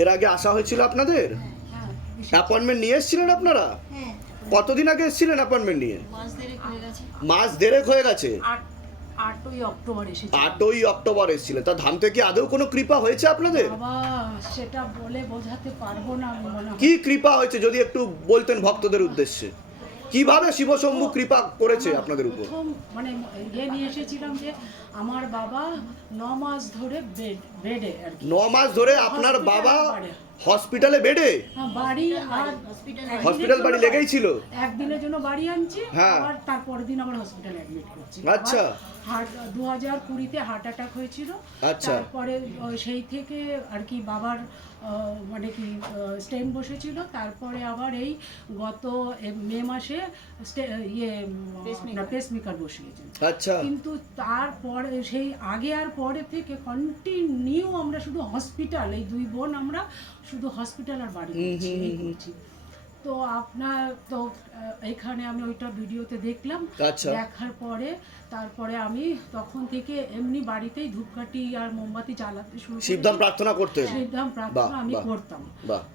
এর আগে আসা হয়েছিল আপনাদের? হ্যাঁ অ্যাপয়েন্টমেন্ট নিয়ে এসেছিলেন আপনারা? হ্যাঁ কতদিন আগে এসেছিলেন অ্যাপয়েন্টমেন্ট নিয়ে? মাস দেড়েক হয়ে গেছে। হয়ে আটই অক্টোবর এসেছিল আটই অক্টোবর এসেছিলেন। তা ধাম থেকে আদৌ কোনো কৃপা হয়েছে আপনাদের? সেটা বলে বোঝাতে পারব না হয়। কি কৃপা হয়েছে যদি একটু বলতেন ভক্তদের উদ্দেশ্যে? কীভাবে শিবশম্ভু কৃপা করেছে আপনাদের উপর? মানে ইয়ে নিয়ে এসেছিলাম যে আমার বাবা ন মাস ধরে বেড বেডে আর ন মাস ধরে আপনার বাবা হসপিটালে বেডে হ্যাঁ, বাড়ি আর একদিনের হসপিটাল বাড়ি লেগেই ছিল? একদিনের জন্য বাড়ি আনছি হ্যাঁ। তারপর তারপরের দিন আবার হসপিটালে অ্যাডমিট করছি। আচ্ছা। হার্ট দু হাজার কুড়িতে হার্ট অ্যাটাক হয়েছিল। আচ্ছা। তারপরে সেই থেকে আর কি বাবার মানে কি স্টেন বসেছিল। তারপরে আবার এই গত মে মাসে ইয়ে পেসমেকার বসিয়েছেন। আচ্ছা। কিন্তু তারপরে সেই আগে আর পরে থেকে কন্টিনিউ আমরা শুধু হসপিটাল এই দুই বোন আমরা শুধু হসপিটাল আর বাড়ি করছি তো আপনার তো এখানে আমি ওইটা ভিডিওতে দেখলাম। আচ্ছা। দেখার পরে তারপরে আমি তখন থেকে এমনি বাড়িতেই ধূপকাঠি আর মোমবাতি জ্বালাতে শুরু। শিবধাম প্রার্থনা করতে? শিবধাম প্রার্থনা আমি করতাম।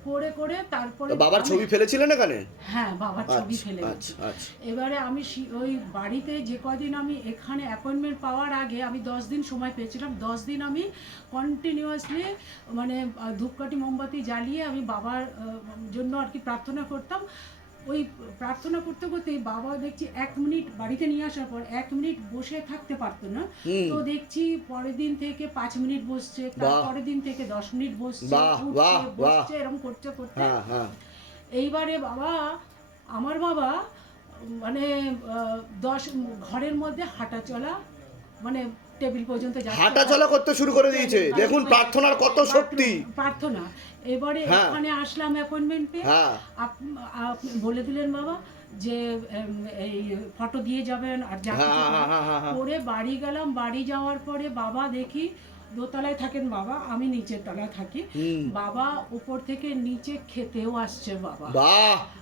করে করে তারপরে বাবার ছবি ফেলেছিলেন এখানে? হ্যাঁ বাবার ছবি আচ্ছা, ফেলে আচ্ছা, আচ্ছা। এবারে আমি ওই বাড়িতে যে কদিন আমি এখানে অ্যাপয়েন্টমেন্ট পাওয়ার আগে আমি দশ দিন সময় পেয়েছিলাম। দশ দিন আমি কন্টিনিউয়াসলি মানে ধূপকাঠি মোমবাতি জ্বালিয়ে আমি বাবার জন্য আর কি প্রার্থনা করতাম। ওই প্রার্থনা করতে করতেই বাবা দেখছি এক মিনিট বাড়িতে নিয়ে আসার পর এক মিনিট বসে থাকতে পারতো না। তো দেখছি পরের দিন থেকে পাঁচ মিনিট বসছে তারপরের দিন থেকে দশ মিনিট বসছে। বসছে এরকম করতে করতে। হ্যাঁ হ্যাঁ। এইবারে বাবা আমার বাবা মানে দশ ঘরের মধ্যে হাঁটা চলা মানে টেবিল পর্যন্ত হাঁটা চলা করতে শুরু করে দিয়েছে। দেখুন প্রার্থনার কত শক্তি। প্রার্থনা। এবারে ওখানে এখানে আসলাম অ্যাপয়েন্টমেন্ট পেয়ে হ্যাঁ বলে দিলেন বাবা যে এই ফটো দিয়ে যাবেন আর যা পরে হ্যাঁ, হ্যাঁ, হ্যাঁ, হ্যাঁ, হ্যাঁ। বাড়ি গেলাম। বাড়ি যাওয়ার পরে বাবা দেখি দোতলায় থাকেন বাবা আমি নিচের তলায় থাকি। বাবা উপর থেকে নিচে খেতেও আসছে বাবা।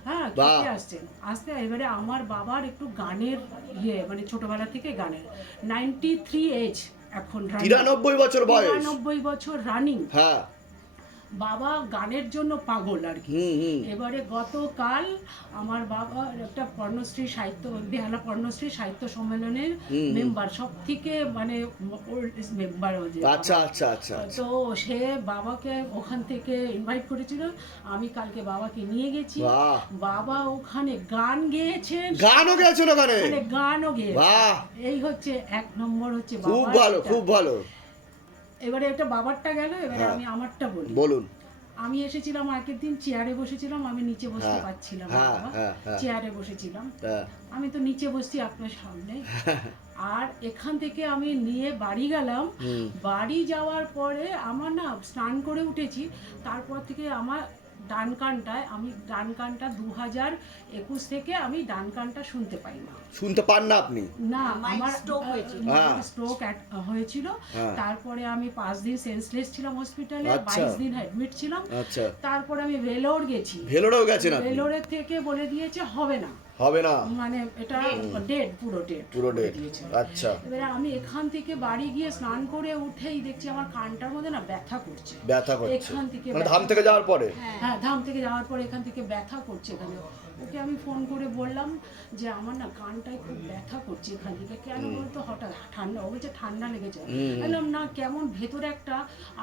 হ্যাঁ খেতে আসছেন। আসতে এবারে আমার বাবার একটু গানের ইয়ে মানে ছোটবেলা থেকে গানের। নাইনটি থ্রি এজ এখন। তিরানব্বই বছর বয়স। তিরানব্বই বছর রানিং হ্যাঁ। বাবা গানের জন্য পাগল আর কি। এবারে গতকাল আমার বাবা একটা পর্ণশ্রী সাহিত্য বেহালা পর্ণশ্রী সাহিত্য সম্মেলনের। মেম্বার সব থেকে মানে মেম্বার আচ্ছা আচ্ছা আচ্ছা আচ্ছা। তো সে বাবাকে ওখান থেকে ইনভাইট করেছিল। আমি কালকে বাবাকে নিয়ে গেছি। বাবা ওখানে গান গেয়েছেন গানও ওখানে? মানে গানও গেয়েছে। এই হচ্ছে এক নম্বর হচ্ছে খুব ভালো খুব ভালো। এবারে একটা বাবারটা গেল এবারে হ্যাঁ। আমি আমারটা বলি। বলুন। আমি এসেছিলাম আগের দিন চেয়ারে বসেছিলাম আমি নিচে বসতে হ্যাঁ, পারছিলাম হ্যাঁ। চেয়ারে বসেছিলাম। আমি তো নিচে বসছি আপনার সামনে। আর এখান থেকে আমি নিয়ে বাড়ি গেলাম। বাড়ি যাওয়ার পরে আমার না স্নান করে উঠেছি তারপর থেকে আমার ডান কানটায় আমি ডান কানটা দু হাজার একুশ থেকে আমি ডান কানটা শুনতে পাই না শুনতে পান না আপনি না আমার স্ট্রোক হয়েছিল। হ্যাঁ। স্ট্রোক হয়েছিল হ্যাঁ। তারপরে আমি পাঁচ দিন সেন্সলেস ছিলাম হসপিটালে আচ্ছা। বাইশ দিন অ্যাডমিট ছিলাম আচ্ছা তারপরে আমি ভেলোর গেছি ভেলোরেও গেছেন ভেলোরের থেকে বলে দিয়েছে হবে না হবে না? মানে এটা ডেড পুরো ডেড পুরো ডেট আচ্ছা। এবারে আমি এখান থেকে বাড়ি গিয়ে স্নান করে উঠেই দেখছি আমার কানটার মধ্যে না ব্যথা করছে। ব্যথা করছে। এখান থেকে মানে ধাম থেকে যাওয়ার পরে? হ্যাঁ। ধাম থেকে যাওয়ার পর এখান থেকে ব্যথা করছে এখানে। ওকে আমি ফোন করে বললাম যে আমার না কানটায় খুব ব্যথা করছে এখান থেকে। কেন বলতো? হঠাৎ ঠান্ডা ও বলছে ঠান্ডা লেগেছে। বললাম না কেমন ভেতরে একটা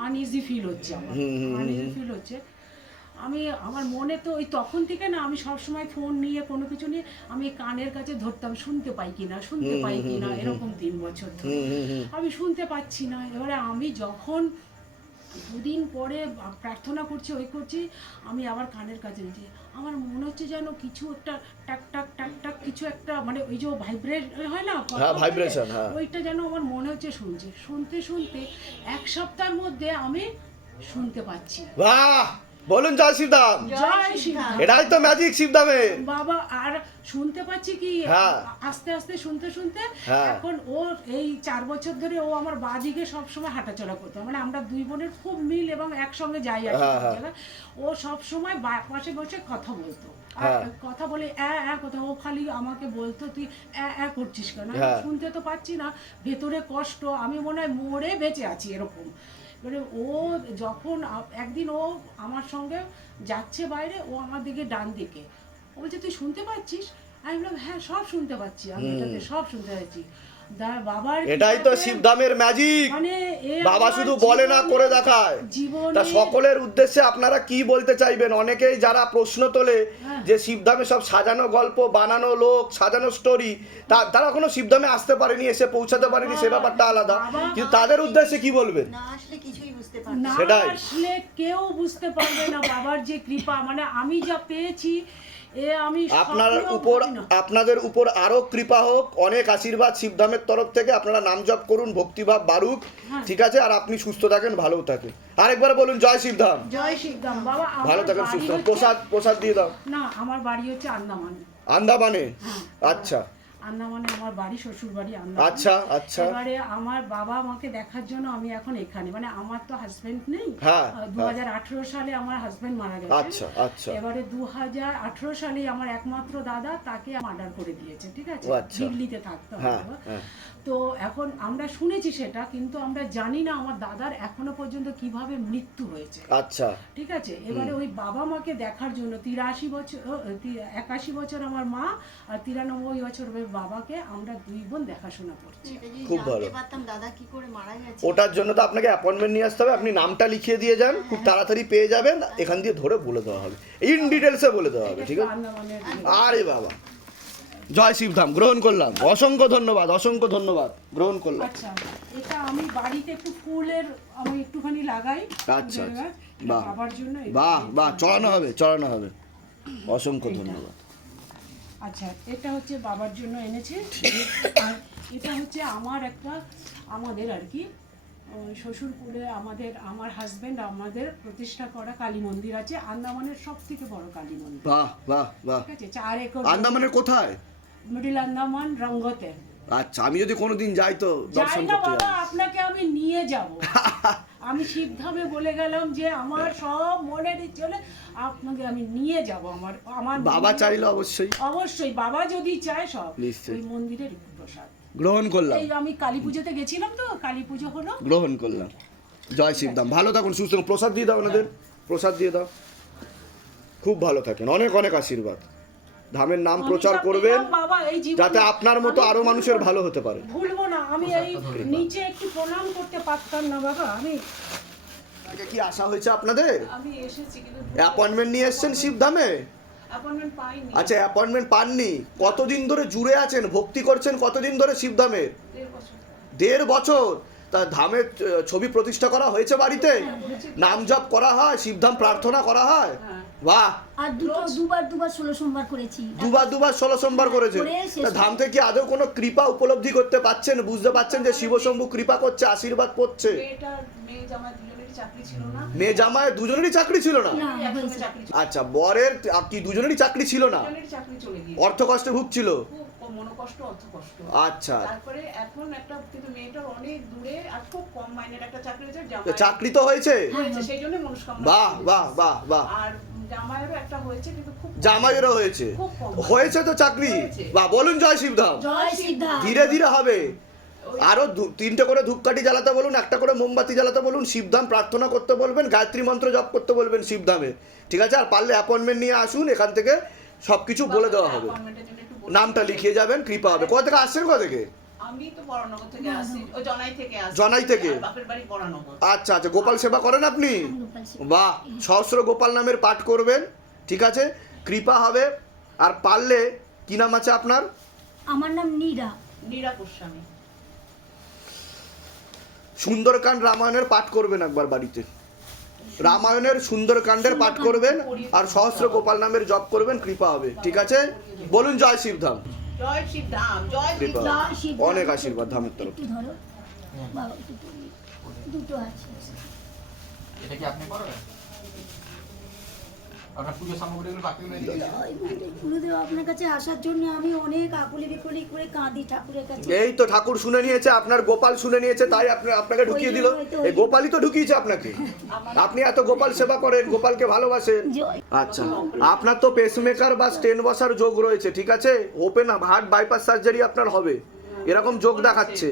আনইজি ফিল হচ্ছে আমার। আনইজি ফিল হচ্ছে। আমি আমার মনে তো ওই তখন থেকে না আমি সব সময় ফোন নিয়ে কোনো কিছু নিয়ে আমি কানের কাছে ধরতাম শুনতে পাই কিনা শুনতে পাই কিনা এরকম তিন বছর ধরে। আমি শুনতে পাচ্ছি না। এবারে আমি যখন দুদিন পরে প্রার্থনা করছি ওই করছি আমি আবার কানের কাছে নিচ্ছি আমার মনে হচ্ছে যেন কিছু একটা টাক টাক টাক টাক কিছু একটা মানে ওই যে ভাইব্রেট হয় না? হ্যাঁ, vibration, হ্যাঁ। ওইটা যেন আমার মনে হচ্ছে শুনছে। শুনতে শুনতে এক সপ্তাহের মধ্যে আমি শুনতে পাচ্ছি। বাহ! বলুন জয় শিবধাম জয় শিবধাম এটাই তো ম্যাজিক শিবধামে বাবা আর শুনতে পাচ্ছি কি? হ্যাঁ। আস্তে আস্তে শুনতে শুনতে হ্যাঁ। এখন ও এই চার বছর ধরে ও আমার বাদিকে সবসময় হাঁটাচলা করতো। মানে আমরা দুই বোনের খুব মিল এবং একসঙ্গে যাই কি হ্যাঁ। ও সব সময় পাশে বসে কথা বলতো। কথা বলে কথা ও খালি আমাকে বলতো তুই করছিস কেন। শুনতে তো পাচ্ছি না। ভেতরে কষ্ট। আমি মনে হয় মরে বেঁচে আছি এরকম। এবারে ও যখন একদিন ও আমার সঙ্গে যাচ্ছে বাইরে ও আমার দিকে ডান দিকে। ও বলছে তুই শুনতে পাচ্ছিস? আমি বললাম হ্যাঁ সব শুনতে পাচ্ছি। আমি এটাতে সব শুনতে পাচ্ছি। এটাই তো শিবধামের ম্যাজিক মানে বাবা শুধু বলে না করে দেখায়। তা সকলের উদ্দেশ্যে আপনারা কি বলতে চাইবেন? অনেকেই যারা প্রশ্ন তোলে হ্যাঁ। যে শিবধামে সব সাজানো গল্প বানানো লোক সাজানো স্টোরি তা তারা কোনো শিবধামে আসতে পারেনি এসে পৌঁছাতে পারেনি সে ব্যাপারটা আলাদা। কিন্তু তাদের উদ্দেশ্যে কি বলবেন? না আসলে কিছুই বুঝতে পারবে না। সেটাই। কেউ বুঝতে পারবে না বাবার যে কৃপা। মানে আমি যা পেয়েছি আমি আপনার উপর আপনাদের উপর আরও কৃপা হোক অনেক আশীর্বাদ শিবধামের তরফ থেকে। আপনারা নাম জপ করুন ভক্তিভাব বাড়ুক। হ্যাঁ। ঠিক আছে আর আপনি সুস্থ থাকেন ভালো থাকেন। আরেকবার বলুন জয় শিবধাম জয় শিবধাম বাবা ভালো থাকেন সুস্থ প্রসাদ প্রসাদ দিয়ে দাও। না আমার বাড়ি হচ্ছে আন্দামানে। আন্দামানে? হ্যাঁ। আচ্ছা। আন্দামানে আমার বাড়ি শ্বশুর বাড়ি আন্দামান আচ্ছা আচ্ছা। এবারে আমার বাবা দেখার জন্য আমি এখন এখানে। মানে আমার তো হাজবেন্ড নেই। হ্যাঁ, দু হাজার আঠেরো সালে আমার হাজবেন্ড মারা গেছে। আচ্ছা আচ্ছা। এবারে দু হাজার আঠেরো সালে আমার একমাত্র দাদা তাকে মার্ডার করে দিয়েছে ঠিক আছে? আচ্ছা। দিল্লিতে থাকতো হ্যাঁ, হ্যাঁ। তো এখন আমরা শুনেছি সেটা কিন্তু আমরা জানি না আমার দাদার এখনও পর্যন্ত কীভাবে মৃত্যু হয়েছে। আচ্ছা। ঠিক আছে? এবারে ওই বাবা মাকে দেখার জন্য তিরাশি বছর একাশি বছর আমার মা আর তিরানব্বই বছর বাবাকে আমরা দুই বোন দেখাশোনা করছি। খুব ভালো। দাদা কি করে মারা গেছে। ওটার জন্য তো আপনাকে অ্যাপয়েন্টমেন্ট নিয়ে আসতে হবে। আপনি নামটা লিখিয়ে দিয়ে যান। খুব তাড়াতাড়ি পেয়ে যাবেন। এখান দিয়ে ধরে বলে দেওয়া হবে। ইন ডিটেলসে বলে দেওয়া হবে ঠিক আছে? আরে বাবা। জয় শিবধাম গ্রহণ করলাম। অসংখ্য ধন্যবাদ অসংখ্য ধন্যবাদ। গ্রহণ করলাম। আচ্ছা এটা আমি বাড়িতে একটু ফুলের আমি একটুখানি লাগাই। আচ্ছা। এটা বাহ। বাহ বাহ। চড়ানো হবে চড়ানো হবে। অসংখ্য ধন্যবাদ। আচ্ছা এটা হচ্ছে বাবার জন্য এনেছে। আর এটা হচ্ছে আমার একটা আমাদের আর কি ওই শ্বশুরকুলে আমাদের আমার হাজবেন্ড আমাদের প্রতিষ্ঠা করা কালী মন্দির আছে। আন্দামানের সব থেকে বড় কালী মন্দির। বাহ বাহ বাহ। ঠিক আছে চার একর আন্দামানের কোথায়? মিডিল আন্দামান রঙ্গতে। আচ্ছা আমি যদি কোনোদিন যাই তো দর্শন করতে বাবা আপনাকে আমি নিয়ে যাব। আমি শিবধামে বলে গেলাম যে আমার সব মনের ইচ্ছে হলে আপনাকে আমি নিয়ে যাব আমার আমার বাবা চাইলে অবশ্যই। অবশ্যই বাবা যদি চায় সব। ওই মন্দিরের প্রসাদ গ্রহণ করলাম। এই আমি কালী পুজোতে গেছিলাম তো কালী পুজো হলো। গ্রহণ করলাম। জয় শিবধাম ভালো থাকুন সুস্থ প্রসাদ দিয়ে দাও ওনাদের। প্রসাদ দিয়ে দাও। খুব ভালো থাকেন। অনেক অনেক আশীর্বাদ। ধামের নাম প্রচার করবেন যাতে আপনার মতো আরও মানুষের ভালো হতে পারে। ভুলবো না আমি এই নিচে একটু প্রণাম করতে পারতাম না বাবা আমি আগে কি আশা হয়েছে আপনাদের? আমি এসেছি কিন্তু অ্যাপয়েন্টমেন্ট নিয়ে এসেছেন শিবধামে? অ্যাপয়েন্টমেন্ট পাইনি। আচ্ছা অ্যাপয়েন্টমেন্ট পাননি। কতদিন ধরে জুড়ে আছেন ভক্তি করছেন কতদিন ধরে শিবধামে? দেড় বছর। দেড় বছর? তা ধামের ছবি প্রতিষ্ঠা করা হয়েছে বাড়িতে? নাম জপ করা হয় শিবধাম প্রার্থনা করা হয়? হ্যাঁ। বাহ। আর দুটো দুবার দুবার ষোলো সোমবার করেছি। দুবার দুবার ষোলো সোমবার করেছে। করে শেষ তা ধাম থেকে আদৌ কোনো কৃপা উপলব্ধি করতে পাচ্ছেন? বুঝতে পাচ্ছেন যে শিবশম্ভু কৃপা করছে আশীর্বাদ করছে? মেয়ে দুজনেরই চাকরি ছিল না। জামায় দুজনেরই চাকরি ছিল না? আচ্ছা বরের কি দুজনেরই চাকরি ছিল না? অর্থ কষ্টে ভুগছিল? মনোকষ্ট আচ্ছা। তারপরে এখন একটা কিন্তু মেয়েটার অনেক দূরে আর খুব কম মাইনের একটা চাকরি হয়েছে তো চাকরি তো হয়েছে? হয়েছে সেই জন্য মনস্কামনা বাহ বাহ বাহ বাহ। আর জামাইয়েরও একটা হয়েছে কিন্তু খুব জামাইয়েরও হয়েছে? খুব কম। হয়েছে তো চাকরি? হয়েছে। বাহ বলুন জয় শিবধাম। জয় ধীরে ধীরে হবে। আরও দু- তিনটে করে ধূপকাঠি জ্বালাতে বলুন একটা করে মোমবাতি জ্বালাতে বলুন শিবধাম প্রার্থনা করতে বলবেন গায়ত্রী মন্ত্র জপ করতে বলবেন শিবধামে। ঠিক আছে? আর পারলে অ্যাপয়েন্টমেন্ট নিয়ে আসুন এখান থেকে সবকিছু বলে দেওয়া হবে। appointment-এর জন্য একটু বলে নামটা লিখিয়ে যাবেন কৃপা হবে। কোথা থেকে আসছেন কোথা থেকে? আমি তো বড়নগর থেকে আসি ও জনাই থেকে আসি। জনাই থেকে? বাপের বাড়ি বড়নগর আচ্ছা আচ্ছা গোপাল সেবা করেন আপনি? বাহ সহস্র গোপাল নামের পাঠ করবেন ঠিক আছে? কৃপা হবে। আর পারলে কি নাম আছে আপনার? আমার নাম নীরা। নীরা গোস্বামী। সুন্দরকাণ্ড রামায়ণের পাঠ করবেন একবার বাড়িতে। রামায়ণের সুন্দরকাণ্ডের পাঠ করবেন আর সহস্র গোপাল নামের জপ করবেন কৃপা হবে ঠিক আছে? বলুন জয় শিবধাম। জয় শিবধাম জয় সিদ্ধার্থ। অনেক আশীর্বাদ ধামের তরফ একটু ধরো। বাবা একটু দুটো আছে। এটা কি আপনি করবেন? আপনার পুজো সামগ্রীগুলো বাকিগুলো এদিকে দিন। জয় গুরুদেব। গুরুদেব আপনার কাছে আসার জন্য আমি অনেক আকুলি বিকুলি করে কাঁদি ঠাকুরের কাছে। এই তো ঠাকুর শুনে নিয়েছে আপনার গোপাল শুনে নিয়েছে তাই আপনি আপনাকে ঢুকিয়ে দিল। এই গোপালই তো ঢুকিয়েছে আপনাকে। আপনি এত গোপাল সেবা করেন গোপালকে ভালোবাসেন আচ্ছা আপনার তো পেসমেকার বা স্টেন বসার যোগ রয়েছে ঠিক আছে? ওপেন হার্ট বাইপাস সার্জারি আপনার হবে। এরকম যোগ দেখাচ্ছে।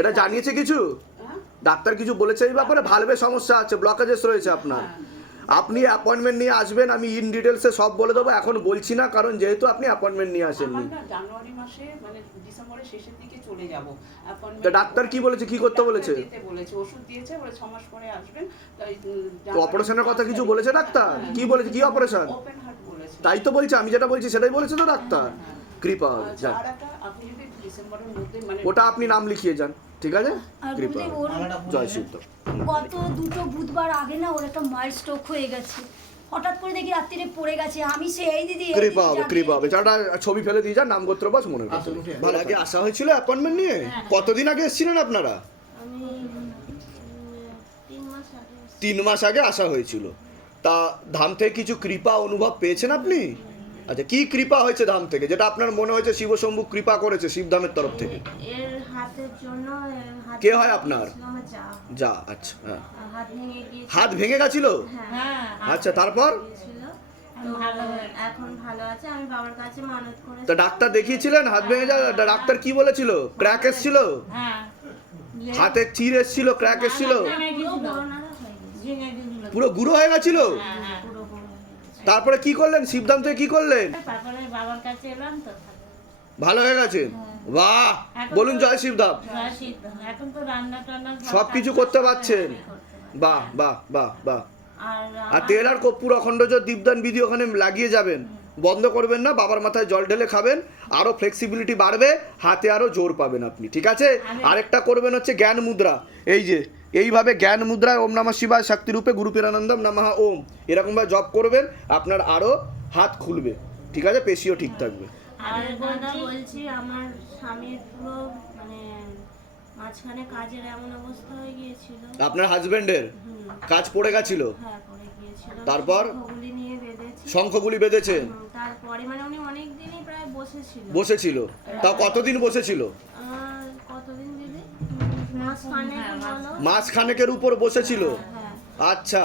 এটা জানিয়েছে কিছু? হ্যাঁ? ডাক্তার কিছু বলেছে এই ব্যাপারে? ভালভে সমস্যা আছে ব্লকেজেস রয়েছে আপনার। আপনি অ্যাপয়েন্টমেন্ট নিয়ে আসবেন আমি ইন ডিটেলসে সব বলে দেবো। এখন বলছি না কারণ যেহেতু আপনি অ্যাপয়েন্টমেন্ট নিয়ে আসেননি। জানুয়ারি মাসে মানে ডিসেম্বরের শেষের দিকে চলে যাব। তা ডাক্তার কি বলেছে? কি করতে বলেছে? বলেছে ওষুধ দিয়েছে বলে ছ মাস পরে আসবেন। অপারেশনের কথা কিছু বলেছে ডাক্তার? কি বলেছে? কি অপারেশন? ওপেন হার্ট বলেছে। তাই তো বলছি আমি যেটা বলছি সেটাই বলেছে তো ডাক্তার। কৃপা আচ্ছা, আপনি যদি ডিসেম্বরের মধ্যে মানে ওটা আপনি নাম লিখিয়ে যান। ঠিক আছে? কৃপা। জয় সিদ্ধ গত দুটো বুধবার আগে না ওর একটা মাইল্ড স্ট্রোক হয়ে গেছে। হঠাৎ করে দেখি রাত্রিরে পড়ে গেছে। আমি সেই এই দিদি কৃপা হবে। কৃপা হবে। চারটা ছবি ফেলে দিয়ে যান নাম গোত্র বাস মনে করতে ভালো আগে আসা হয়েছিল অ্যাপয়েন্টমেন্ট নিয়ে? কতদিন আগে এসেছিলেন আপনারা? তিন মাস আগে তিন মাস আগে আসা হয়েছিল। তা ধাম থেকে কিছু কৃপা অনুভব পেয়েছেন আপনি? আচ্ছা কি কৃপা হয়েছে ধাম থেকে? যেটা আপনার মনে হয়েছে শিবশম্ভু কৃপা করেছে শিব শিবধামের তরফ থেকে? এর হাতের জন্য কে হয় আপনার? যা। আচ্ছা হ্যাঁ। হাত ভেঙে গিয়েছিল। গেছিল? হ্যাঁ। আচ্ছা তারপর? তো এখন ভালো আছে আমি বাবার কাছে মানত করে তা ডাক্তার দেখিয়েছিলেন? হাত ভেঙে যা ডাক্তার কি বলেছিল? ক্র্যাক এসছিল? হ্যাঁ। হাতে চির এসছিল ক্র্যাক এসছিল? পুরো হয়ে গুঁড়ো হয়ে গেছিল? হয়ে। তারপরে কি করলেন? শিবধাম থেকে কি করলেন? তারপরে বাবার কাছে এলাম তো ভালো হয়ে গেছে? বাহ! বলুন জয় শিবধাম। এখন তো রান্না টান্না সব কিছু করতে পারছেন? বাহ বাহ বাহ বাহ। আর আর তেল আর কর্পূর অখণ্ড দীপদান বিধি ওখানে লাগিয়ে যাবেন। বন্ধ করবেন না বাবার মাথায় জল ঢেলে খাবেন আরও ফ্লেক্সিবিলিটি বাড়বে হাতে আরও জোর পাবেন আপনি ঠিক আছে? আরেকটা করবেন হচ্ছে জ্ঞান মুদ্রা এই যে এইভাবে জ্ঞান মুদ্রায় ওম নমঃ শিবায় শক্তিরূপে গুরু পীরানন্দম নমঃ ওম এরকমভাবে জব করবেন আপনার আরও হাত খুলবে ঠিক আছে? পেশিও ঠিক থাকবে। বলছি আমার স্বামীর পুরো মানে মাঝখানে কাজের এমন অবস্থা হয়ে গিয়েছিল। আপনার হাজবেন্ডের কাজ পড়ে গেছিল? হ্যাঁ তারপর? বেঁধেছি? শঙ্খগুলি তারপরে মানে উনি অনেক দিনই প্রায় বসেছিল। বসেছিল? তাও কতদিন বসেছিল? আর কতদিন দিদি? মাস খানেক হলো মাস খানেকের উপর বসেছিল? হ্যাঁ আচ্ছা।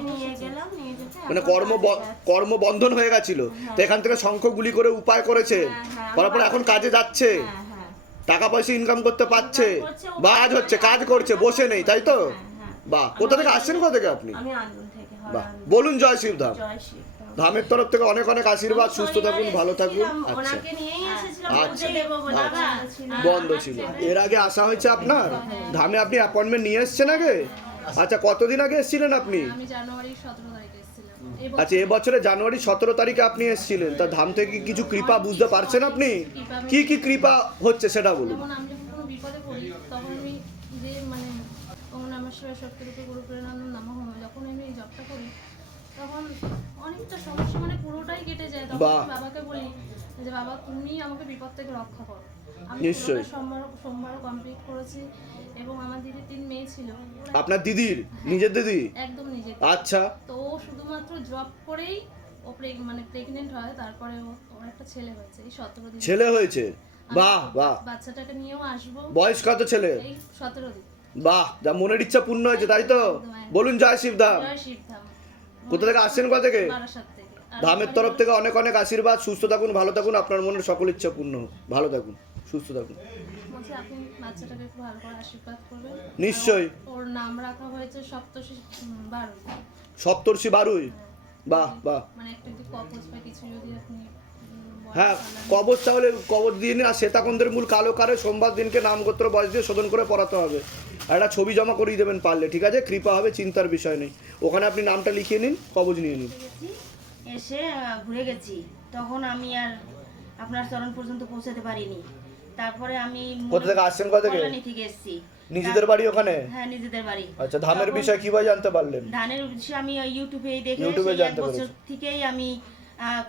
নিয়ে যেতে মানে কর্ম কর্ম ব-। কর্মবন্ধন হয়ে গেছিল। তো এখান থেকে শঙ্খ গুলি করে উপায় করেছে? হ্যাঁ, হ্যাঁ, করার পর এখন কাজে যাচ্ছে? হ্যাঁ হ্যাঁ। টাকা পয়সা ইনকাম করতে পারছে? বা কাজ হচ্ছে কাজ করছে বসে নেই তাই তো? হ্যাঁ, হ্যাঁ। বাহ। কোথা থেকে আসছেন কোথা থেকে আপনি? বাহ বলুন জয় শিব ধামের তরফ থেকে অনেক অনেক আশীর্বাদ সুস্থ থাকুন ভালো থাকুন। আচ্ছা। আচ্ছা। আচ্ছা। বন্ধ ছিল। এর আগে আসা হয়েছে আপনার? ধামে আপনি অ্যাপয়েন্টমেন্ট নিয়ে এসেছেন আগে? আচ্ছা কতদিন আগে এসেছিলেন আপনি? আমি জানুয়ারি সতেরো তারিখে এসেছিলাম। এই আচ্ছা এবছরে জানুয়ারি সতেরো তারিখে আপনি এসেছিলেন। তা ধাম থেকে কিছু কৃপা বুঝতে পারছেন আপনি? কি কি কৃপা হচ্ছে সেটা বলুন। ওম নমঃ শিবায় শক্তিরূপে গুরু প্রেরণানন্দ নমঃ ওম যখন আমি এই জবটা করি তখন অনেকটা সমস্যা মানে পুরোটাই কেটে যায়। তখন বাবাকে বলি যে বাবা তুমি আমাকে বিপদ থেকে রক্ষা করো। আমি। সোমবার সোমবারও কমপ্লিট করেছি এবং আমার দিদি তিন মেয়ে ছিল। আপনার দিদির? নিজের দিদি? একদম নিজে আচ্ছা। তো ও শুধুমাত্র জব করেই ও মানে প্রেগনেন্ট হয় তারপরে ও ওর একটা ছেলে হয়েছে এই সতেরো দিন। ছেলে হয়েছে? বাহ বাহ। বাচ্চাটাকে নিয়েও আসব। বয়স কত ছেলে? এই সতেরো দিন। বাহ যা মনের ইচ্ছা পূর্ণ হয়েছে তাই তো? বলুন জয় শিবধাম কোথা থেকে আসছেন কোথা থেকে? ধামের তরফ থেকে অনেক অনেক আশীর্বাদ। সুস্থ থাকুন ভালো থাকুন আপনার মনের সকল ইচ্ছা পূর্ণ ভালো থাকুন সুস্থ থাকুন। নিশ্চয়ই। ওর নাম রাখা হয়েছে সপ্তশী উম, বারো সপ্তর্ষি বারুই? বাহ বাহ। মানে কিছু যদি আপনি হ্যাঁ কবর তাহলে কবর দিয়ে নিন। আর শ্বেতাকন্দের মূল কালো কারে সোমবার দিনকে নামগোত্র বয়স দিয়ে শোধন করে পড়াতে হবে। একটা ছবি জমা করিয়ে দেবেন পারলে ঠিক আছে? কৃপা হবে চিন্তার বিষয় নেই। ওখানে আপনি নামটা লিখিয়ে নিন কবজ নিয়ে নিন। এসে ঘুরে গেছি। তখন আমি আর আপনার চরণ পর্যন্ত পৌঁছাতে পারিনি। তারপরে আমি কোথা থেকে আসছেন কোথা থেকে? থেকে এসেছি। নিজেদের বাড়ি ওখানে? হ্যাঁ নিজেদের বাড়ি। আচ্ছা তখন বিষয় কীভাবে জানতে পারলেন? ধানের বিষয় আমি ইউটিউবে দেখে ইউটিউবে জানতে বছর থেকেই আমি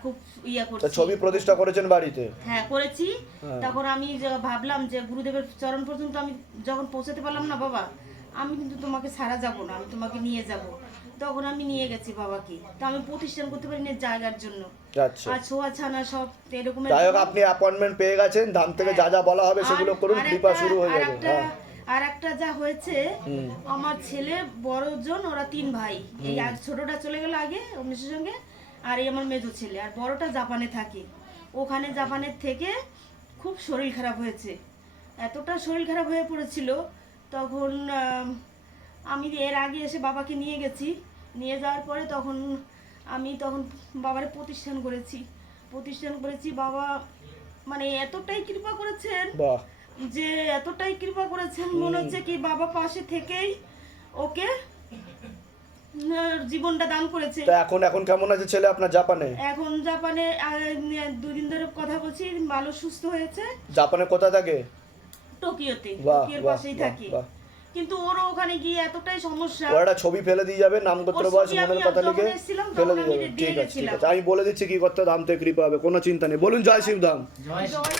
খুব ইয়া করছি। ছবি প্রতিষ্ঠা করেছেন বাড়িতে? হ্যাঁ করেছি। হ্যাঁ। তখন আমি ভাবলাম যে গুরুদেবের চরণ পর্যন্ত আমি যখন পৌঁছাতে পারলাম না বাবা আমি কিন্তু তোমাকে ছাড়া যাব না আমি তোমাকে নিয়ে যাব। তখন আমি নিয়ে গেছি বাবাকে। তো আমি প্রতিষ্ঠান করতে পারি না জায়গার জন্য। আচ্ছা। আর ছোঁয়া ছানা সব এরকম যাই হোক আপনি অ্যাপয়েন্টমেন্ট পেয়ে গেছেন ধাম থেকে যা যা বলা হবে সেগুলো করুন কৃপা শুরু হয়ে যাবে। হ্যাঁ। আর একটা যা হয়েছে আমার ছেলে বড় জন ওরা তিন ভাই। এই ছোটটা চলে গেল আগে অমৃতের সঙ্গে। আর এই আমার মেজো ছেলে আর বড়টা জাপানে থাকে। ওখানে জাপানের থেকে খুব শরীর খারাপ হয়েছে। এতটা শরীর খারাপ হয়ে পড়েছিল তখন আমি এর আগে এসে বাবাকে নিয়ে গেছি। নিয়ে যাওয়ার পরে তখন আমি তখন বাবারে প্রতিষ্ঠান করেছি। প্রতিষ্ঠান করেছি বাবা মানে এতটাই কৃপা করেছেন যে এতটাই কৃপা করেছেন মনে হচ্ছে কি বাবা পাশে থেকেই ওকে জীবনটা দান করেছে। তা এখন এখন কেমন আছে ছেলে আপনার জাপানে? এখন জাপানে দুদিন ধরে কথা বলছি ভালো সুস্থ হয়েছে। জাপানে কোথা থাকে? টোকিওতে বাহ, টোকিওর বাহ, পাশেই বাহ, থাকে। কিন্তু ওরও ওখানে গিয়ে এতটাই সমস্যা। ওর একটা ছবি ফেলে দিয়ে যাবে নামগোত্র ওর বয়স মনের কথা লিখে। এসেছিলাম ফেলে দিয়ে যাবে। ঠিক আছে ঠিক আছে। আমি বলে দিচ্ছি কি করতে ধাম থেকে কৃপা হবে কোনো চিন্তা নেই। বলুন জয় শিবধাম। জয় জয়